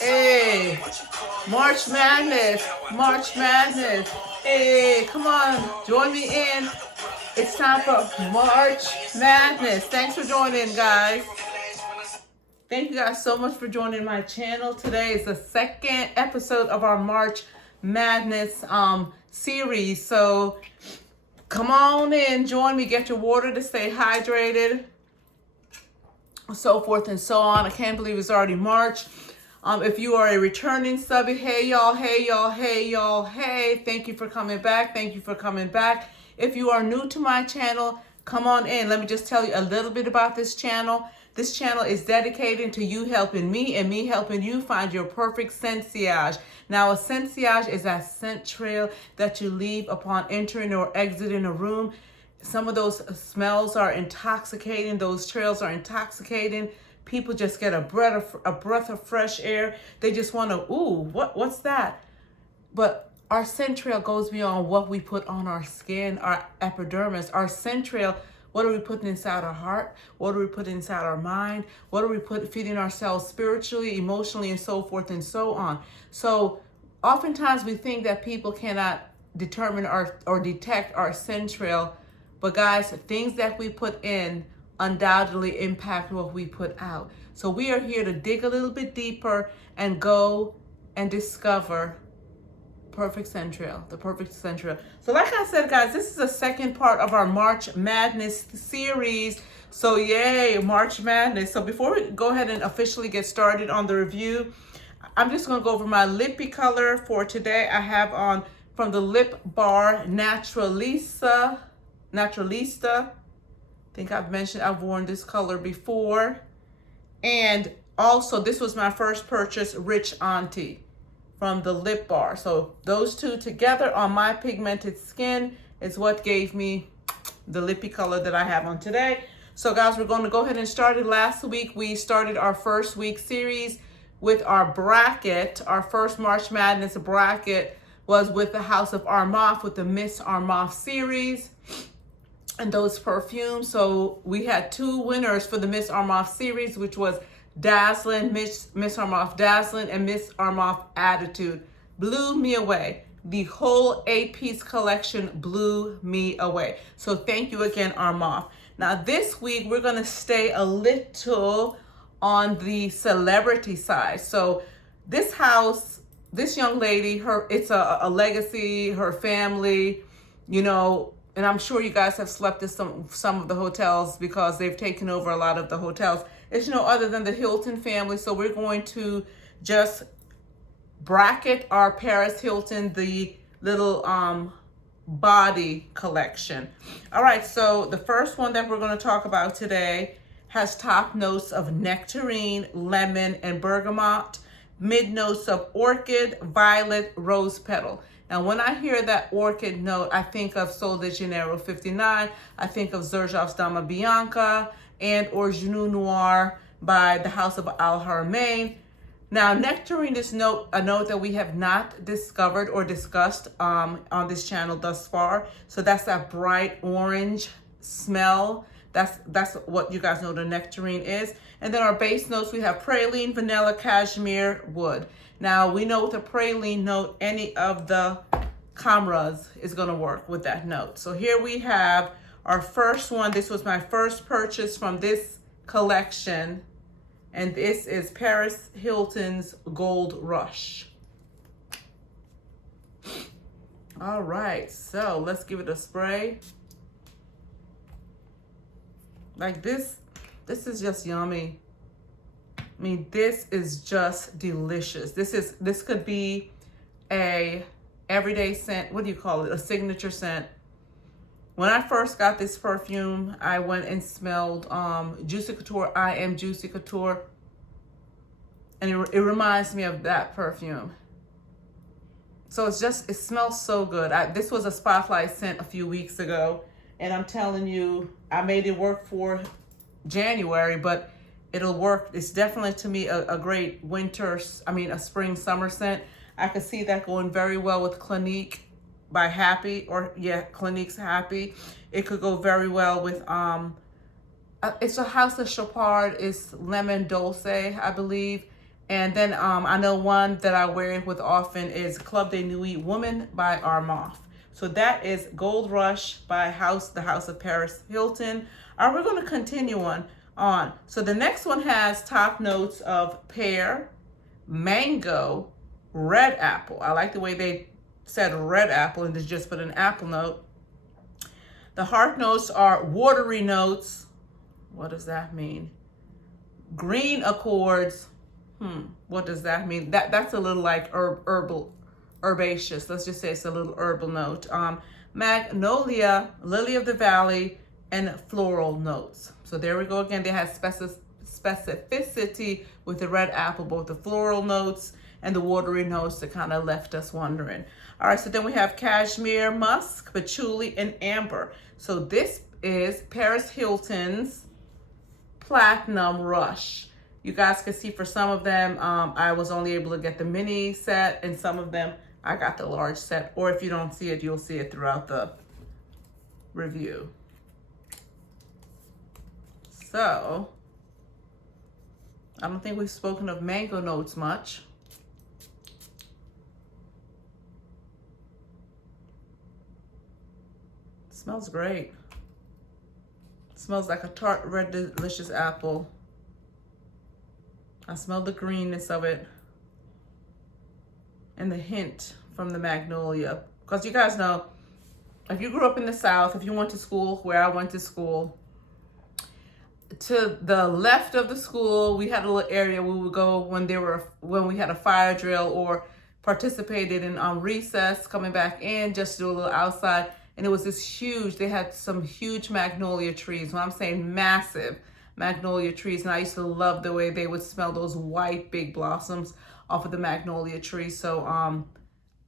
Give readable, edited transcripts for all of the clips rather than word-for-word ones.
Hey, March Madness, March Madness. Hey, come on, join me in. It's time for March Madness. Thanks for joining, guys. Thank you guys so much for joining my channel. Today is the second episode of our March Madness series. So come on in, join me, get your water to stay hydrated, so forth and so on. I can't believe it's already March. If you are a returning subby, hey y'all, hey y'all, hey y'all, hey, thank you for coming back. Thank you for coming back. If you are new to my channel, come on in. Let me just tell you a little bit about this channel. This channel is dedicated to you helping me and me helping you find your perfect scent sillage. Now, a scent sillage is that scent trail that you leave upon entering or exiting a room. Some of those smells are intoxicating. Those trails are intoxicating. People just get a breath of fresh air. They just want to, ooh, what's that? But our scent trail goes beyond what we put on our skin, our epidermis. Our scent trail, what are we putting inside our heart? What are we putting inside our mind? What are we feeding ourselves spiritually, emotionally, and so forth and so on? So oftentimes we think that people cannot determine or detect our scent trail. But guys, things that we put in undoubtedly impact what we put out. So we are here to dig a little bit deeper and go and discover perfect scent trail, the perfect scent trail. So like I said, guys, this is the second part of our March Madness series. So yay, March Madness. So before we go ahead and officially get started on the review, I'm just going to go over my lippy color for today. I have on from the Lip Bar Naturalista. I think I've worn this color before. And also, this was my first purchase, Rich Auntie, from the Lip Bar. So those two together on my pigmented skin is what gave me the lippy color that I have on today. So guys, we're going to go ahead and start it. Last week, we started our first week series with our bracket. Our first March Madness bracket was with the House of Armaf, with the Miss Armaf series and those perfumes. So we had two winners for the Miss Armaf series, which was Dazzling, Miss Armaf Dazzling, and Miss Armaf Attitude. Blew me away. The whole 8-piece collection blew me away. So thank you again, Armaf. Now this week, we're gonna stay a little on the celebrity side. So this house, this young lady, it's a legacy, her family, you know, and I'm sure you guys have slept at some of the hotels because they've taken over a lot of the hotels. It's no other than the Hilton family. So we're going to just bracket our Paris Hilton, the little body collection. All right, so the first one that we're going to talk about today has top notes of nectarine, lemon, and bergamot, mid notes of orchid, violet, rose petal. Now, when I hear that orchid note, I think of Sol de Janeiro 59. I think of Xerjoff's Dama Bianca and or Genou Noir by the House of Al Haramain. Now, nectarine is a note that we have not discovered or discussed on this channel thus far. So that's that bright orange smell. That's what you guys know the nectarine is. And then our base notes, we have praline, vanilla, cashmere, wood. Now, we know with a praline note, any of the cameras is going to work with that note. So here we have our first one. This was my first purchase from this collection. And this is Paris Hilton's Gold Rush. All right, so let's give it a spray. Like this is just yummy. I mean, this is just delicious. This could be a everyday scent. What do you call it? A signature scent. When I first got this perfume, I went and smelled Juicy Couture. I Am Juicy Couture. And it reminds me of that perfume. So it smells so good. This was a spotlight scent a few weeks ago. And I'm telling you, I made it work for January, but it'll work. It's definitely, to me, a great a spring, summer scent. I could see that going very well with Clinique by Happy, Clinique's Happy. It could go very well with, it's a House of Chopard. It's Lemon Dulce, I believe. And then I know one that I wear with often is Club de Nuit Woman by Armand. So that is Gold Rush by the House of Paris Hilton. All right, we're going to continue on. So the next one has top notes of pear, mango, red apple. I like the way they said red apple and they just put an apple note. The heart notes are watery notes. What does that mean? Green accords. What does that mean? That's a little like herbaceous. Let's just say it's a little herbal note. Magnolia, lily of the valley, and floral notes. So there we go again. They have specificity with the red apple, both the floral notes and the watery notes that kind of left us wondering. All right, so then we have cashmere, musk, patchouli, and amber. So this is Paris Hilton's Platinum Rush. You guys can see for some of them, I was only able to get the mini set, and some of them I got the large set. Or if you don't see it, you'll see it throughout the review. So, I don't think we've spoken of mango notes much. Smells great. Smells like a tart red delicious apple. I smell the greenness of it and the hint from the magnolia. Because you guys know, if you grew up in the South, if you went to school where I went to school, to the left of the school, we had a little area we would go when we had a fire drill or participated in recess, coming back in just to do a little outside. And it was this huge, they had some huge magnolia trees. When I'm saying massive magnolia trees. And I used to love the way they would smell those white big blossoms off of the magnolia tree. So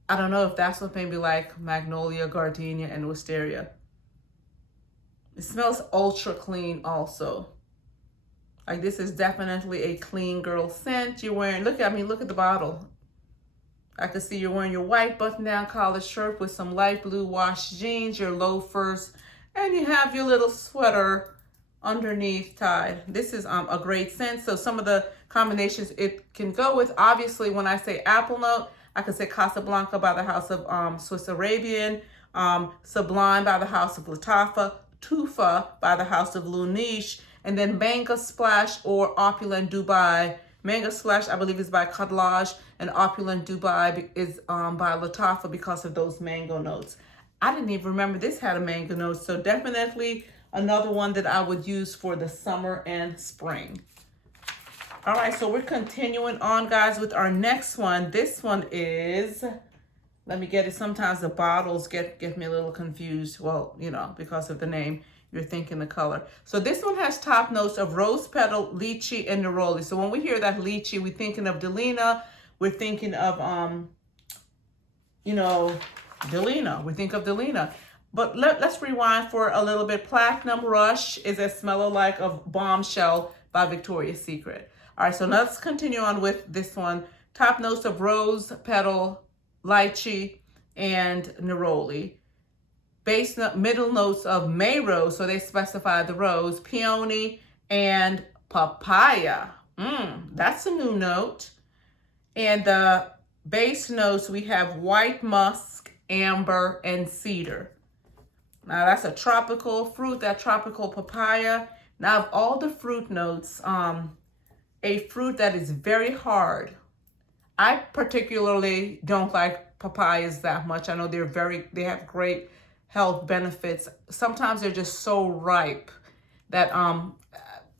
I don't know if that's what made me like magnolia, gardenia, and wisteria. It smells ultra clean also. Like this is definitely a clean girl scent. You're wearing, look at the bottle. I can see you're wearing your white button-down collared shirt with some light blue wash jeans, your loafers, and you have your little sweater underneath tied. This is a great scent. So some of the combinations it can go with, obviously when I say apple note, I could say Casablanca by the House of Swiss Arabian, Sublime by the House of Latafa, Tufa by the House of Luniche, and then Manga Splash or Opulent Dubai. Manga Splash, I believe, is by Kadlaj, and Opulent Dubai is by Latafa because of those mango notes. I didn't even remember this had a mango note, so definitely another one that I would use for the summer and spring. All right, so we're continuing on, guys, with our next one. This one is, let me get it. Sometimes the bottles get me a little confused. Well, you know, because of the name, you're thinking the color. So this one has top notes of rose petal, lychee, and neroli. So when we hear that lychee, we're thinking of Delina. We're thinking of, Delina. We think of Delina. But let's rewind for a little bit. Platinum Rush is a smell-alike of Bombshell by Victoria's Secret. All right, so let's continue on with this one. Top notes of rose petal, lychee, and neroli. Middle notes of May rose, so they specify the rose, peony, and papaya. That's a new note. And the base notes, we have white musk, amber, and cedar. Now that's a tropical fruit, that tropical papaya. Now of all the fruit notes, a fruit that is very hard. I particularly don't like papayas that much. I know they have great health benefits. Sometimes they're just so ripe that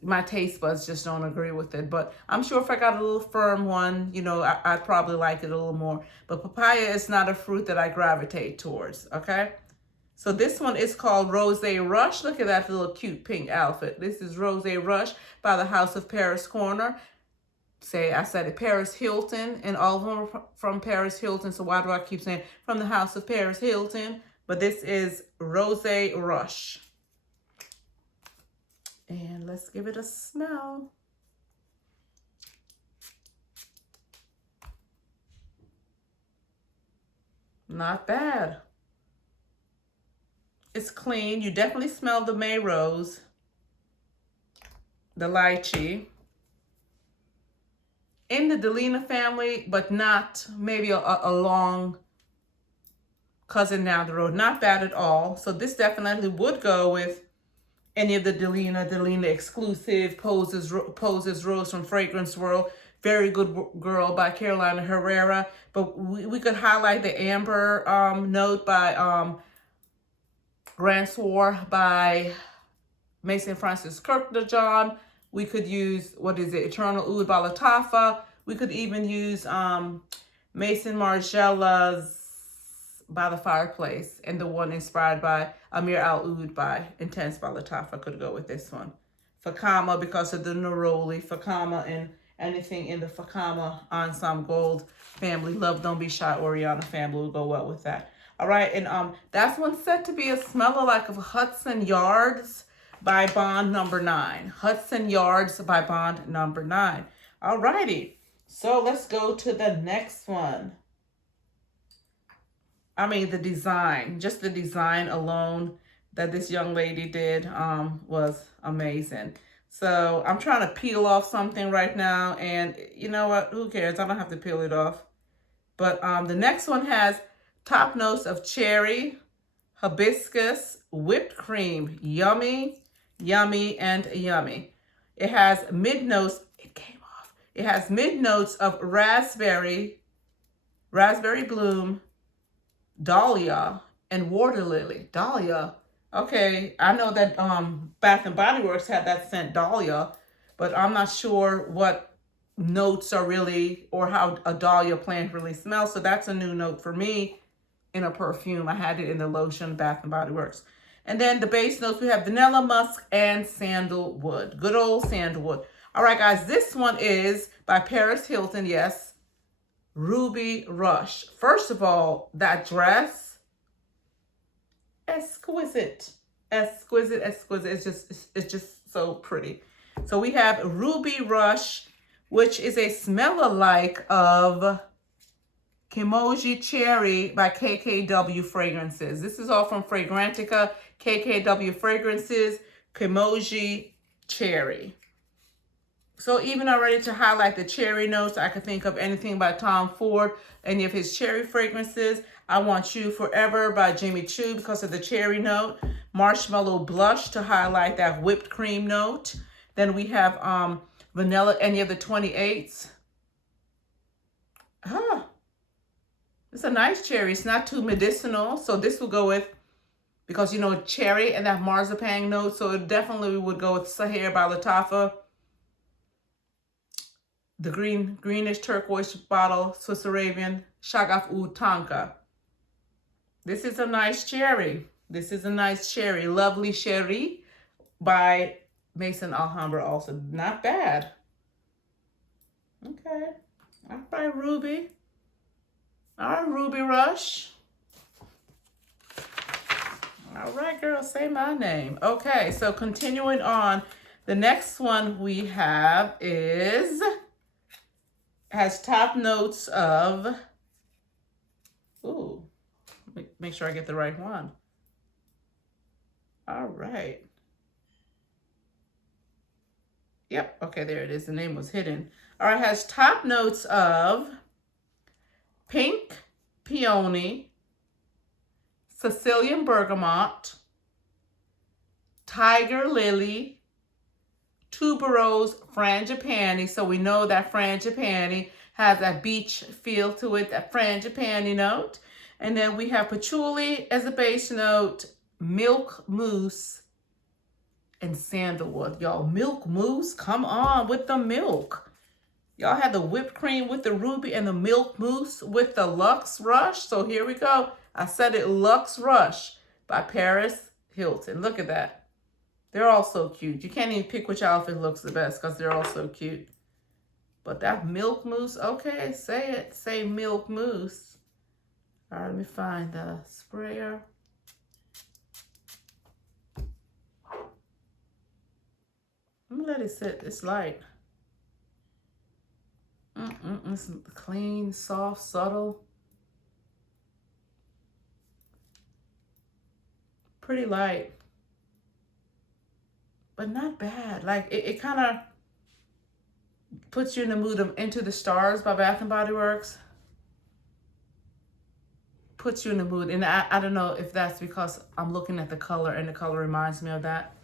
my taste buds just don't agree with it. But I'm sure if I got a little firm one, I'd probably like it a little more. But papaya is not a fruit that I gravitate towards, okay? So this one is called Rose Rush. Look at that little cute pink outfit. This is Rose Rush by the House of Paris Corner. I said it, Paris Hilton, and all of them are from Paris Hilton. So why do I keep saying from the House of Paris Hilton? But this is Rose Rush. And let's give it a smell. Not bad. It's clean. You definitely smell the May rose, the lychee. in the Delina family, but not maybe a long cousin down the road. Not bad at all. So this definitely would go with any of the Delina exclusive poses Rose from Fragrance World. Very Good Girl by Carolina Herrera. But we could highlight the Amber note by Grand Soir by Mason Francis Kirkland. We could use, what is it, Eternal Oud by Lattafa. We could even use Mason Margiela's By the Fireplace, and the one inspired by Amir Al Oud by Intense by Lattafa could go with this one. Fakama, because of the Neroli, Fakama, and anything in the Fakama Ensemble Gold family. Love Don't Be Shy Oriana family will go well with that. All right, and that's one set to be a smell-alike of Hudson Yards by Bond number 9. Hudson Yards by Bond number 9. All righty, so let's go to the next one. I mean, the design, just the design alone that this young lady did was amazing. So I'm trying to peel off something right now, and you know what? Who cares? I don't have to peel it off. But the next one has top notes of cherry, hibiscus, whipped cream, yummy, yummy, and yummy. It has mid notes. It came off. It has mid notes of raspberry bloom, dahlia, and water lily. Dahlia. Okay, I know that Bath and Body Works had that scent dahlia, but I'm not sure what notes are really, or how a dahlia plant really smells. So that's a new note for me in a perfume. I had it in the lotion, Bath and Body Works. And then the base notes, we have vanilla, musk, and sandalwood. Good old sandalwood. All right, guys, this one is by Paris Hilton. Yes, Ruby Rush. First of all, that dress, exquisite, exquisite, exquisite. It's just so pretty. So we have Ruby Rush, which is a smell-alike of Kimoji Cherry by KKW Fragrances. This is all from Fragrantica, KKW Fragrances, Kimoji Cherry. So even already to highlight the cherry notes, I could think of anything by Tom Ford, any of his cherry fragrances. I Want You Forever by Jimmy Choo because of the cherry note. Marshmallow Blush to highlight that whipped cream note. Then we have vanilla, any of the 28s. It's a nice cherry. It's not too medicinal. So this will go with, because you know, cherry and that marzipan note. So it definitely would go with Sahir by Lattafa. The greenish turquoise bottle, Swiss Arabian, Shagaf Oud Tonka. This is a nice cherry. This is a nice cherry. Lovely Cherry by Maison Alhambra also. Not bad. Okay. All right, Ruby. All right, Ruby Rush. All right, girl, say my name. Okay, so continuing on, the next one we have has top notes of, ooh, make sure I get the right one. All right. Yep, okay, there it is. The name was hidden. All right, has top notes of pink peony, Sicilian bergamot, tiger lily, tuberose frangipani. So we know that frangipani has that beach feel to it, that frangipani note. And then we have patchouli as a base note, milk mousse, and sandalwood. Y'all, milk mousse, come on with the milk. Y'all had the whipped cream with the ruby and the milk mousse with the Luxe Rush. So here we go. I said it, Luxe Rush by Paris Hilton. Look at that. They're all so cute. You can't even pick which outfit looks the best because they're all so cute. But that milk mousse, okay, say it. Say milk mousse. All right, let me find the sprayer. Let me let it sit. It's light. It's clean, soft, subtle. Pretty light. But not bad. Like it kind of puts you in the mood of Into the Stars by Bath and Body Works. Puts you in the mood. And I don't know if that's because I'm looking at the color and the color reminds me of that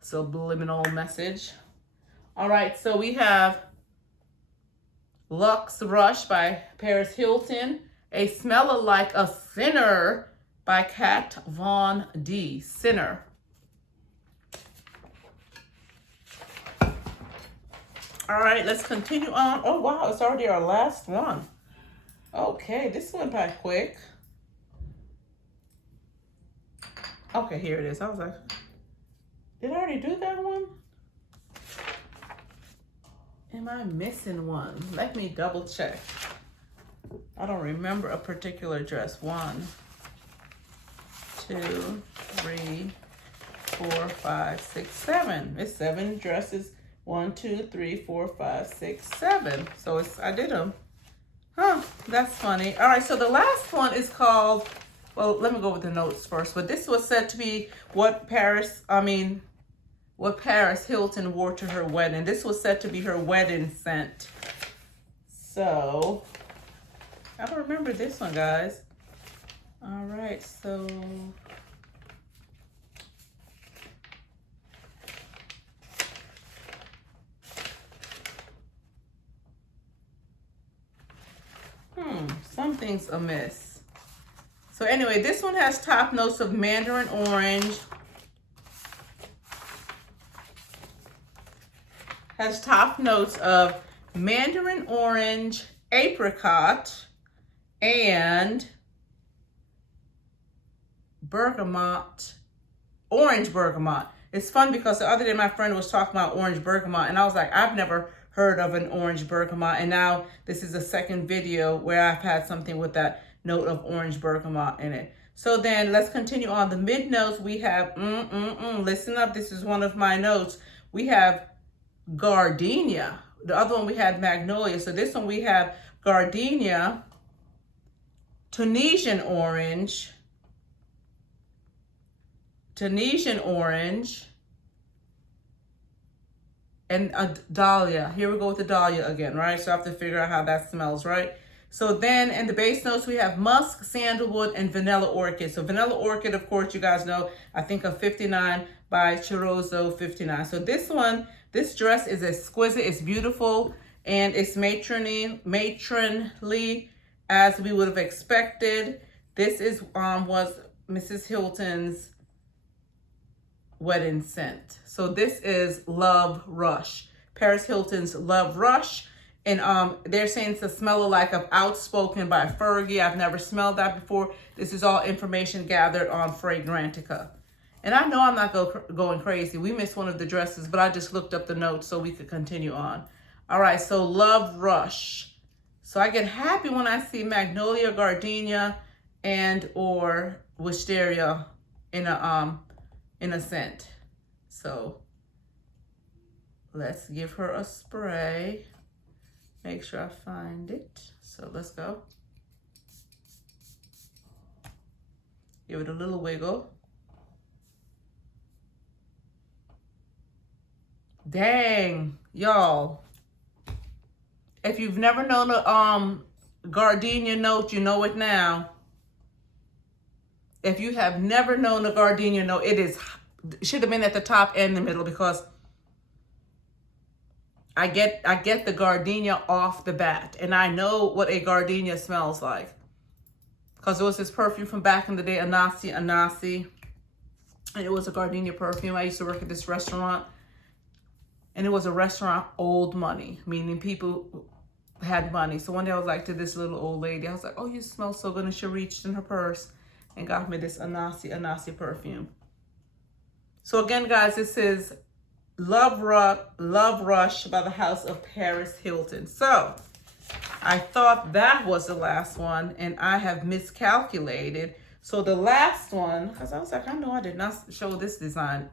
subliminal message. All right, so we have Luxe Rush by Paris Hilton. A Smell Like a Sinner by Kat Von D. Sinner. All right, let's continue on. Oh, wow, it's already our last one. Okay, this went by quick. Okay, here it is. I was like, did I already do that one? Am I missing one? Let me double check. I don't remember a particular dress. 1, 2, 3, 4, 5, 6, 7. It's 7 dresses. 1, 2, 3, 4, 5, 6, 7. So I did them. Huh, that's funny. All right, so the last one is called, well, let me go with the notes first. But this was said to be what Paris Hilton wore to her wedding. This was said to be her wedding scent. So, I don't remember this one, guys. All right, so... something's amiss. So anyway, this one has top notes of mandarin orange. Has top notes of mandarin orange, apricot, and bergamot, orange bergamot. It's fun because the other day my friend was talking about orange bergamot and I was like, I've never heard of an orange bergamot, and now this is the second video where I've had something with that note of orange bergamot in it. So then let's continue on. The mid notes we have, listen up, this is one of my notes. We have gardenia. The other one we had magnolia. So this one we have gardenia, Tunisian orange, and a dahlia. Here we go with the dahlia again, right? So I have to figure out how that smells, right? So then in the base notes, we have musk, sandalwood, and vanilla orchid. So vanilla orchid, of course, you guys know, I think of 59 by Chirozzo 59. So this one, this dress is exquisite. It's beautiful, and it's matronly as we would have expected. This is was Mrs. Hilton's wedding scent. So this is Love Rush, Paris Hilton's Love Rush. And they're saying it's a smell like of Outspoken by Fergie. I've never smelled that before. This is all information gathered on Fragrantica. And I know I'm not going crazy. We missed one of the dresses, but I just looked up the notes so we could continue on. All right, so Love Rush. So I get happy when I see magnolia, gardenia, and or wisteria in a scent. So let's give her a spray. Make sure I find it. So let's go. Give it a little wiggle. Dang, y'all. If you've never known a gardenia note, you know it now. If you have never known a gardenia note, it should have been at the top and the middle, because I get the gardenia off the bat, and I know what a gardenia smells like, because it was this perfume from back in the day, Anasi, and it was a gardenia perfume. I used to work at this restaurant, and it was a restaurant old money, meaning people had money. So one day I was like to this little old lady, I was like, "Oh, you smell so good," and she reached in her purse and got me this Anasi perfume. So again, guys, this is Love Rush by the House of Paris Hilton. So I thought that was the last one, and I have miscalculated. So the last one, because I was like, I know I did not show this design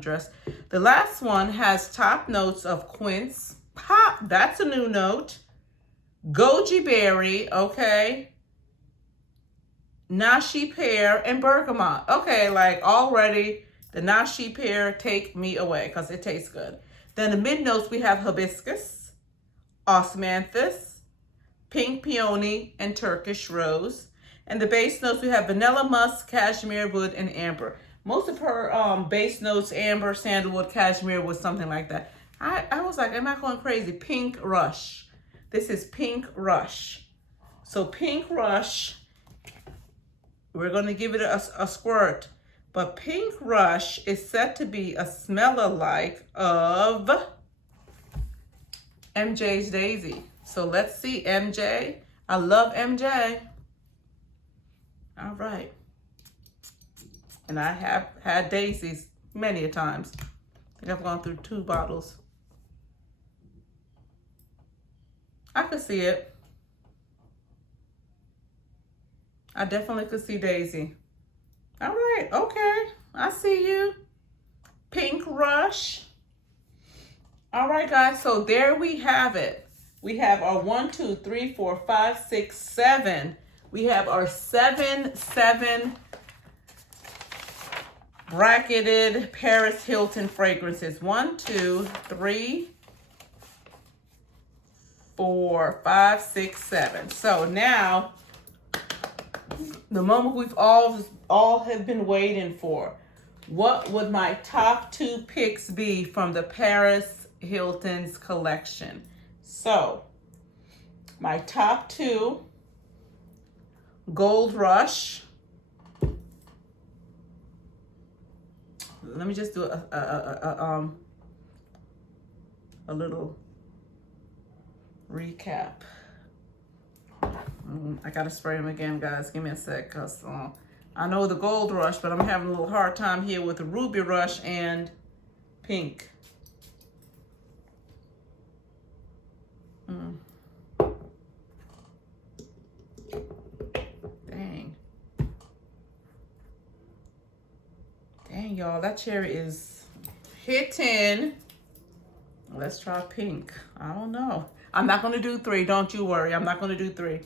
dress. The last one has top notes of quince. Ha, that's a new note. Goji berry, okay. Nashi pear and bergamot. Okay, like already the Nashi pear take me away because it tastes good. Then the mid notes we have hibiscus, osmanthus, pink peony, and Turkish rose. And the base notes, we have vanilla musk, cashmere wood, and amber. Most of her base notes, amber, sandalwood, cashmere wood, something like that. I was like, am I going crazy? Pink Rush. This is Pink Rush. So Pink Rush, we're going to give it a squirt. But Pink Rush is set to be a smell-alike of MJ's Daisy. So let's see, MJ. I love MJ. All right. And I have had Daisies many a times. I think I've gone through 2 bottles. I could see it. I definitely could see Daisy. All right, okay. I see you. Pink Rush. All right, guys, so there we have it. We have our 1, 2, 3, 4, 5, 6, 7. We have our 7 bracketed Paris Hilton fragrances. 1, 2, 3, 4, 5, 6, 7. So now, the moment we've all have been waiting for. What would my top 2 picks be from the Paris Hilton's collection? So, my top 2, Gold Rush. Let me just do a little recap. I gotta spray them again, guys. Give me a sec, cause I know the Gold Rush, but I'm having a little hard time here with the Ruby Rush and Pink. Dang, y'all, that cherry is hitting. Let's try Pink. I don't know. I'm not gonna do 3, don't you worry. I'm not gonna do 3.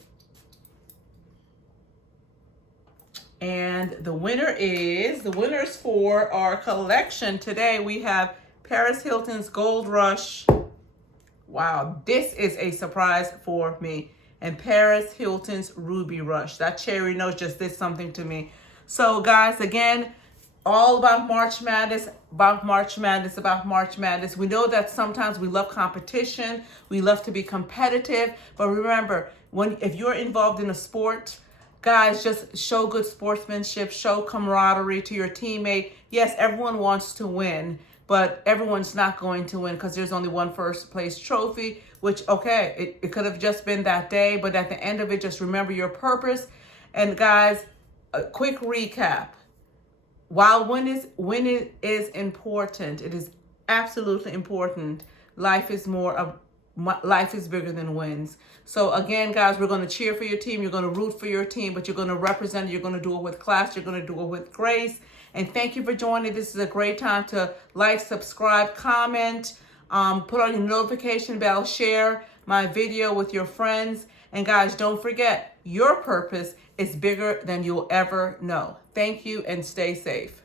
And the winners for our collection today, we have Paris Hilton's Gold Rush. Wow, this is a surprise for me. And Paris Hilton's Ruby Rush. That cherry note just did something to me. So guys, again, all about March Madness, about March Madness, about March Madness. We know that sometimes we love competition. We love to be competitive. But remember, if you're involved in a sport, guys, just show good sportsmanship, show camaraderie to your teammate. Yes, everyone wants to win, but everyone's not going to win because there's only one first place trophy, which, okay, it could have just been that day, but at the end of it, just remember your purpose. And guys, a quick recap. While win is important, it is absolutely important. Life is bigger than wins. So again, guys, we're going to cheer for your team. You're going to root for your team, but you're going to represent. You're going to do it with class. You're going to do it with grace. And thank you for joining. This is a great time to like, subscribe, comment, put on your notification bell, share my video with your friends. And guys, don't forget, your purpose is bigger than you'll ever know. Thank you and stay safe.